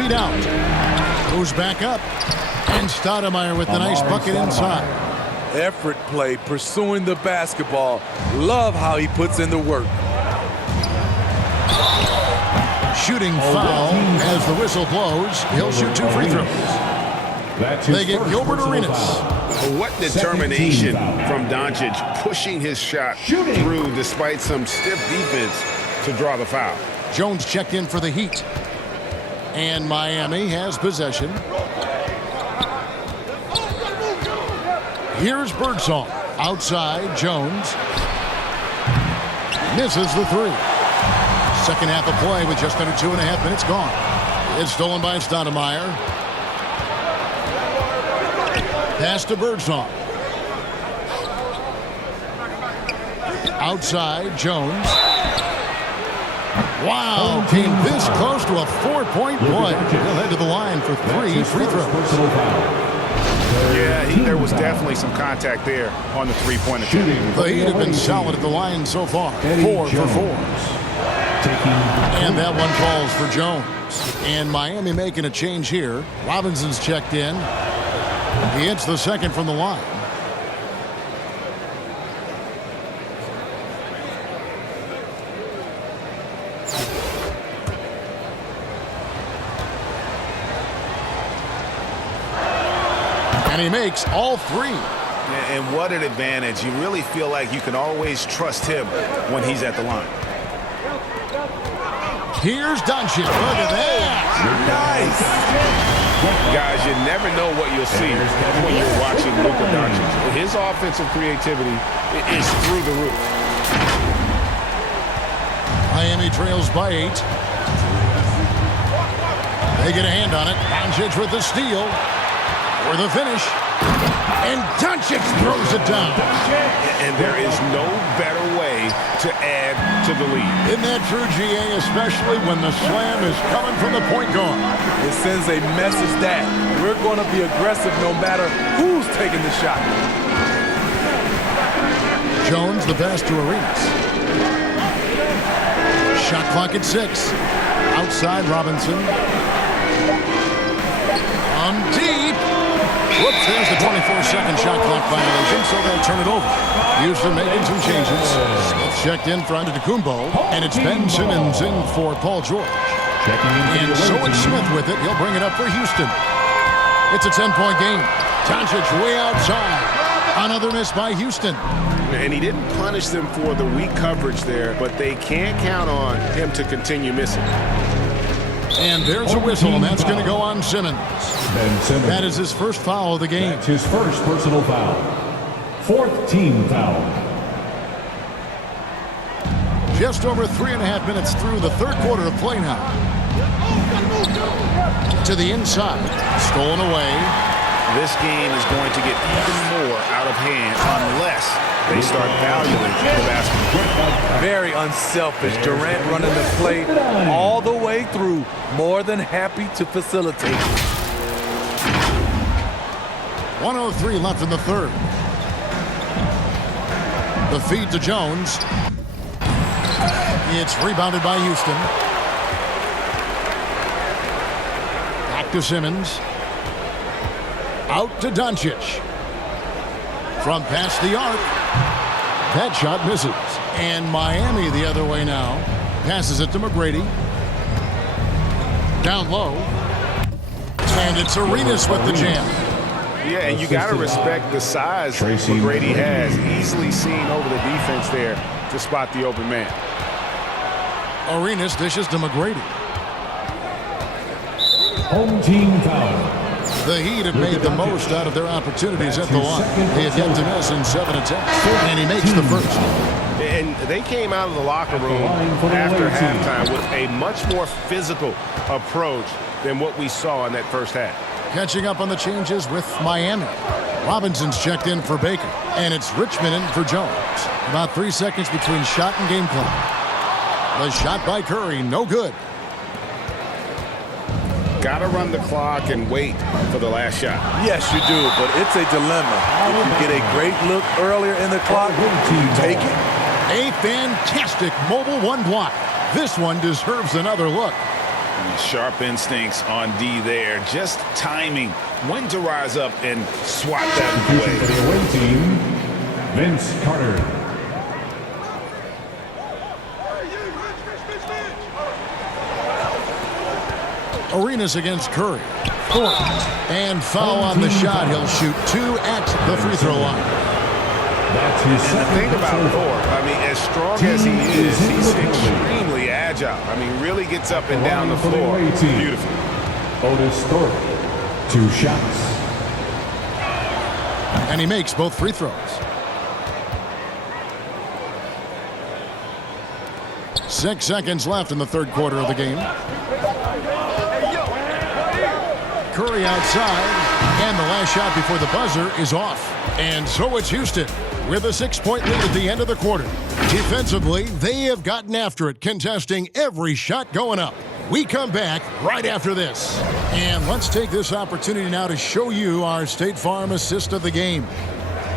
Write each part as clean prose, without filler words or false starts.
feet out. Goes back up. And Stoudemire with the nice bucket inside. Effort play, pursuing the basketball. Love how he puts in the work. Shooting foul as the whistle blows. He'll shoot 2 free throws. They get Gilbert Arenas. What determination from Doncic, pushing his shot through despite some stiff defense to draw the foul. Jones checked in for the Heat. And Miami has possession. Here's Birdsong. Outside, Jones. Misses the 3. Second half of play with just under 2.5 minutes gone. It's stolen by Stoudemire. Pass to Birdsong. Outside, Jones. Wow, came this close to a 4-point play. He'll head to the line for 3 free throws. Yeah, there was definitely some contact there on the three-point attempt. The Heat have been solid at the line so far. 4 for 4. And that one falls for Jones. And Miami making a change here. Robinson's checked in. He hits the second from the line. And he makes all 3. And what an advantage. You really feel like you can always trust him when he's at the line. Here's Doncic. Look at that. Nice. Guys, you never know what you'll see when you're watching Luka Doncic. His offensive creativity is through the roof. Miami trails by 8. They get a hand on it. Doncic with the steal. For the finish. And Doncic throws it down. And there is no better way to add to the lead. Isn't that true, GA? Especially when the slam is coming from the point guard. It sends a message that we're going to be aggressive no matter who's taking the shot. Jones, the pass to Arenas. Shot clock at 6. Outside Robinson. On deep. Whoops, there's the 24-second shot clock violation, so they'll turn it over. Houston making some changes. Smith checked in for Antetokounmpo, and it's Ben Simmons in for Paul George. And so it's Smith with it. He'll bring it up for Houston. It's a 10-point game. Doncic way outside. Another miss by Houston. And he didn't punish them for the weak coverage there, but they can't count on him to continue missing. And there's a whistle, and that's going to go on Simmons. That is his first foul of the game. That's his first personal foul. 4th team foul. Just over 3.5 minutes through the third quarter of play now. To the inside. Stolen away. This game is going to get even more out of hand unless they start valuing the basketball. Very unselfish. Durant running the play all the way through. More than happy to facilitate. 1:03 left in the third. The feed to Jones. It's rebounded by Houston. Back to Simmons. Out to Doncic. From past the arc. That shot misses. And Miami the other way now. Passes it to McGrady. Down low. And it's Arenas with the jam. Yeah, and you got to respect the size McGrady has. Easily seen over the defense there to spot the open man. Arenas dishes to McGrady. Home team foul. The Heat have made the most out of their opportunities at the line. They have yet to miss in 7 attempts. And he makes the first. And they came out of the locker room after halftime with a much more physical approach than what we saw in that first half. Catching up on the changes with Miami. Robinson's checked in for Baker. And it's Richmond in for Jones. About 3 seconds between shot and game clock. The shot by Curry, no good. Got to run the clock and wait for the last shot. Yes, you do, but it's a dilemma. If you get a great look earlier in the clock, you take it. A fantastic mobile 1 block. This one deserves another look. Sharp instincts on D there. Just timing when to rise up and swat that Substitution for away. the away team, Vince Carter. Arenas against Curry. And foul on the shot. He'll shoot 2 at the free throw line. That's his The second thing about personal foul. Thorpe, I mean, as strong as he is, he's extremely agile. I mean, really gets up and down the For the floor. away team, Beautiful. Otis Thorpe, 2 shots. And he makes both free throws. 6 seconds left in the third quarter of the game. Curry outside, and the last shot before the buzzer is off. And so it's Houston with a 6-point lead at the end of the quarter. Defensively, they have gotten after it, contesting every shot going up. We come back right after this. And let's take this opportunity now to show you our State Farm assist of the game.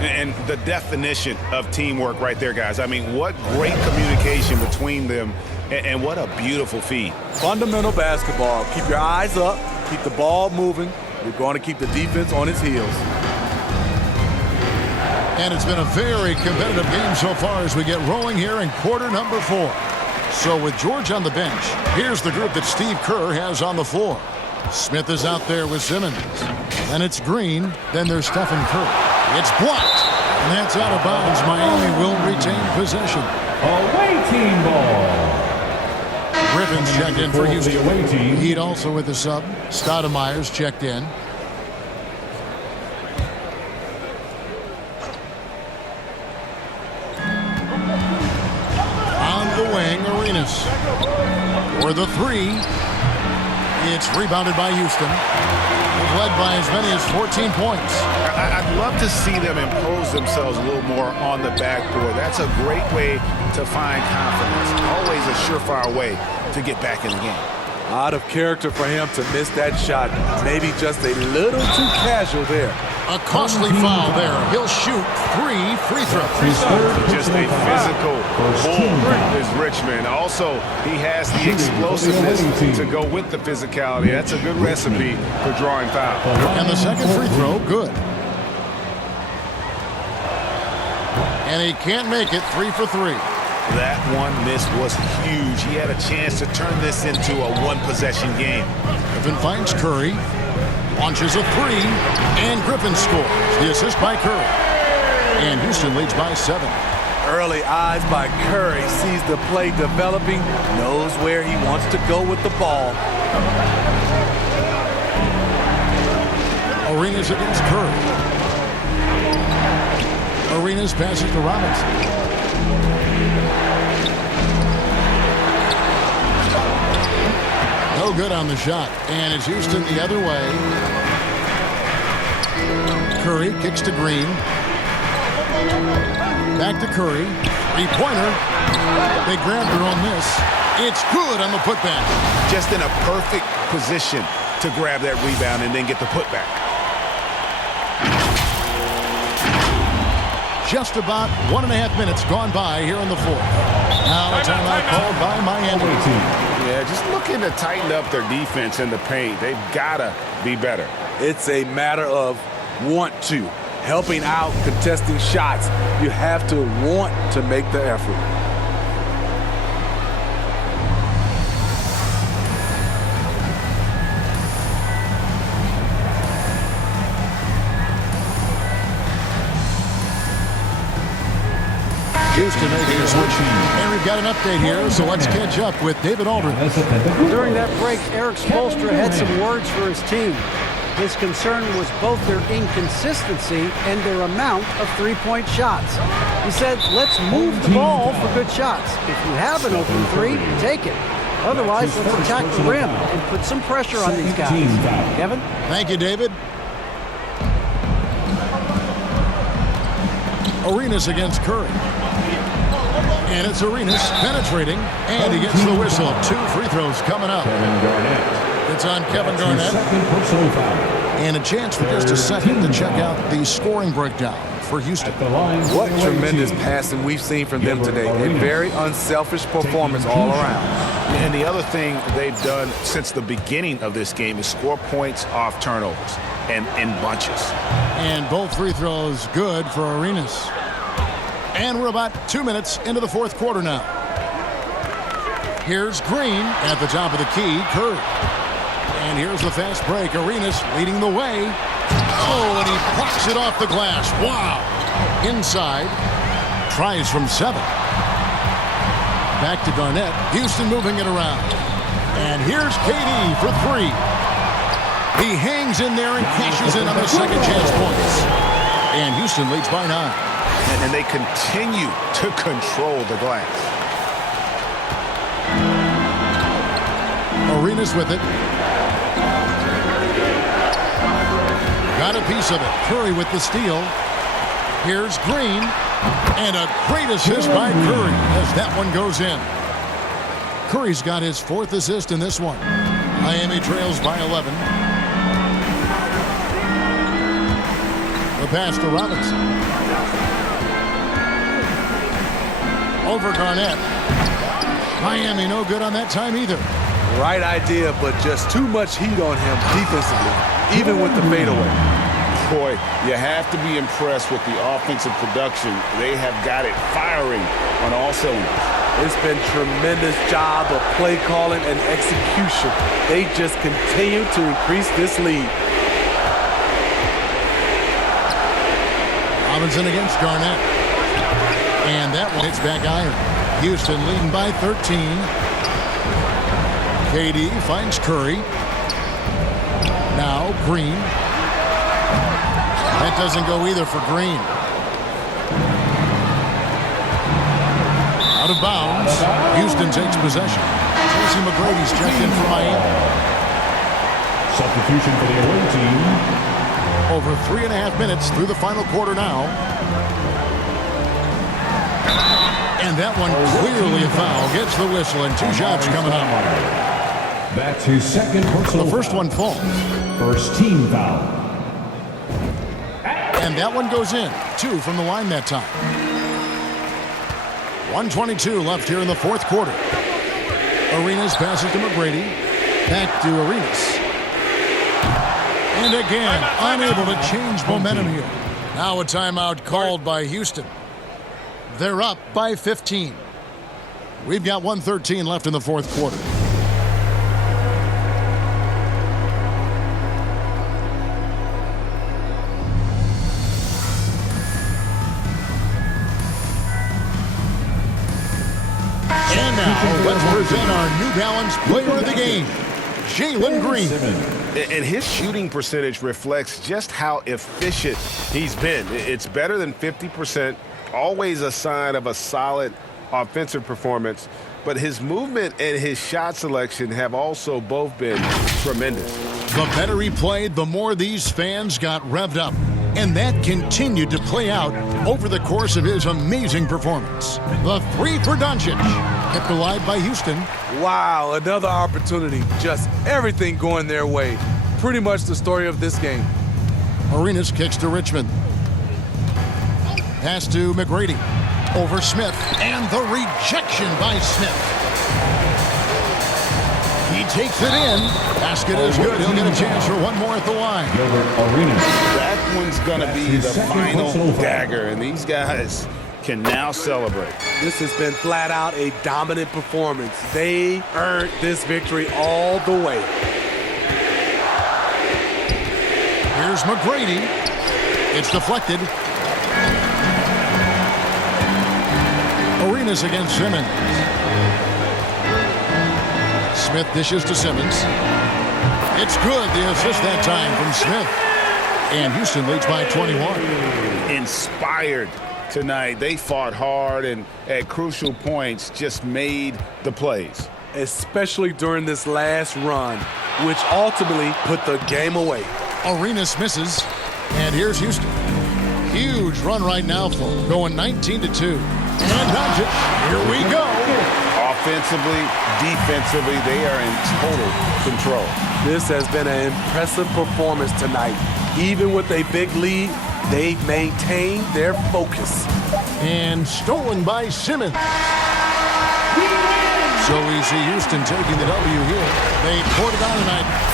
And the definition of teamwork right there, guys. I mean, what great communication between them, and what a beautiful feed. Fundamental basketball. Keep your eyes up. Keep the ball moving. You're going to keep the defense on its heels. And it's been a very competitive game so far as we get rolling here in quarter number 4. So with George on the bench, here's the group that Steve Kerr has on the floor. Smith is out there with Simmons. Then it's Green. Then there's Stephen Curry. It's blocked. And that's out of bounds. Miami will retain possession. Away team ball. Griffin's checked in for For the Houston. away team, Heat also with the sub. Stoudemire's checked in. On the wing, Arenas. For the 3. It's rebounded by Houston. They've led by as many as 14 points. I'd love to see them impose themselves a little more on the backboard. That's a great way to find confidence. Always a surefire way to get back in the game. Out of character for him to miss that shot. Maybe just a little too casual there. A costly foul there. He'll shoot 3 free throws. his third Just a personal foul. physical First bull team foul. is Richmond. Also, he has the explosiveness to go with the physicality. That's a good recipe for drawing fouls. And the second free throw, good. And he can't make it. 3 for 3. That one miss was huge. He had a chance to turn this into a one-possession game. Griffin finds Curry. Launches a 3. And Griffin scores. The assist by Curry. And Houston leads by 7. Early eyes by Curry. Sees the play developing. Knows where he wants to go with the ball. Arenas against Curry. Arenas passes to Robinson. No good on the shot. And it's Houston the other way. Curry kicks to Green. Back to Curry. 3-pointer. They grab their own miss. It's good on the putback. Just in a perfect position to grab that rebound and then get the putback. Just about 1.5 minutes gone by here in the fourth. Now a timeout called by Miami. Yeah, just looking to tighten up their defense in the paint. They've got to be better. It's a matter of want to. Helping out, contesting shots. You have to want to make the effort. Houston making a switch. And we've got an update here, so let's catch up with David Aldridge. During that break, Eric Spoelstra had some words for his team. His concern was both their inconsistency and their amount of three-point shots. He said, let's move the ball for good shots. If you have an open 3, take it. Otherwise, let's attack the rim and put some pressure on these guys. Kevin? Thank you, David. Arenas against Curry. And it's Arenas penetrating, and he gets the whistle. 2 free throws coming up. Kevin Garnett. It's on Kevin Garnett. Second personal foul. And a chance for just a second to check out the scoring breakdown. for Houston. At the line, What the tremendous team. passing we've seen from them Gilbert today. A Arenas. very unselfish performance all around. And the other thing they've done since the beginning of this game is score points off turnovers and in bunches. And both free throws good for Arenas. And we're about 2 minutes into the fourth quarter now. Here's Green at the top of the key. Curry. And here's the fast break. Arenas leading the way. Oh, and he pops it off the glass. Wow. Inside. Tries from 7. Back to Garnett. Houston moving it around. And here's KD for 3. He hangs in there and cashes in on the second chance points. And Houston leads by 9. And they continue to control the glass. Arenas with it. Got a piece of it. Curry with the steal. Here's Green. And a great assist by Curry as that one goes in. Curry's got his 4th assist in this one. Miami trails by 11. The pass to Robinson. Over Garnett. Miami no good on that time either. Right idea, but just too much heat on him defensively, even with the fadeaway. Boy, you have to be impressed with the offensive production. They have got it firing on all cylinders. It's been tremendous job of play calling and execution. They just continue to increase this lead. Robinson against Garnett. And that one hits back iron. Houston leading by 13. KD finds Curry. Now Green. That doesn't go either for Green. Out of bounds. Houston takes possession. Tracy McGrady's checked in for Miami. Substitution for the away team. Over 3.5 minutes through the final quarter now. And that one clearly a foul. Gets the whistle and 2 shots coming up. That's his second personal The first foul. one falls. First team foul. And that one goes in. 2 from the line that time. 1:22 left here in the fourth quarter. Arenas passes to McGrady. Back to Arenas. And again, unable to change momentum here. Now a timeout called by Houston. They're up by 15. We've got 1:13 left in the fourth quarter. And now, let's present our New Balance Player of the Game, Jalen Green. And his shooting percentage reflects just how efficient he's been. It's better than 50%, always a sign of a solid offensive performance. But his movement and his shot selection have also both been tremendous. The better he played, the more these fans got revved up. And that continued to play out over the course of his amazing performance. The 3 for Doncic, kept alive by Houston. Wow, another opportunity. Just everything going their way. Pretty much the story of this game. Arenas kicks to Richmond. Pass to McGrady. Over Smith. And the rejection by Smith. He takes it in. Basket is good. He'll get a chance for one more at the line. Gilbert Arenas. That one's going to be the final dagger, and these guys can now celebrate. This has been flat out a dominant performance. They earned this victory all the way. Here's McGrady. It's deflected. Arenas against Simmons. Smith dishes to Simmons. It's good. The assist that time from Smith. And Houston leads by 21. Inspired tonight. They fought hard and at crucial points just made the plays. Especially during this last run, which ultimately put the game away. Arenas misses. And here's Houston. Huge run right now for them, going 19-2. And Doncic, here we go. Offensively, defensively, they are in total control. This has been an impressive performance tonight. Even with a big lead, They've maintained their focus. And stolen by Simmons. So we see Houston taking the W here. They poured it on tonight.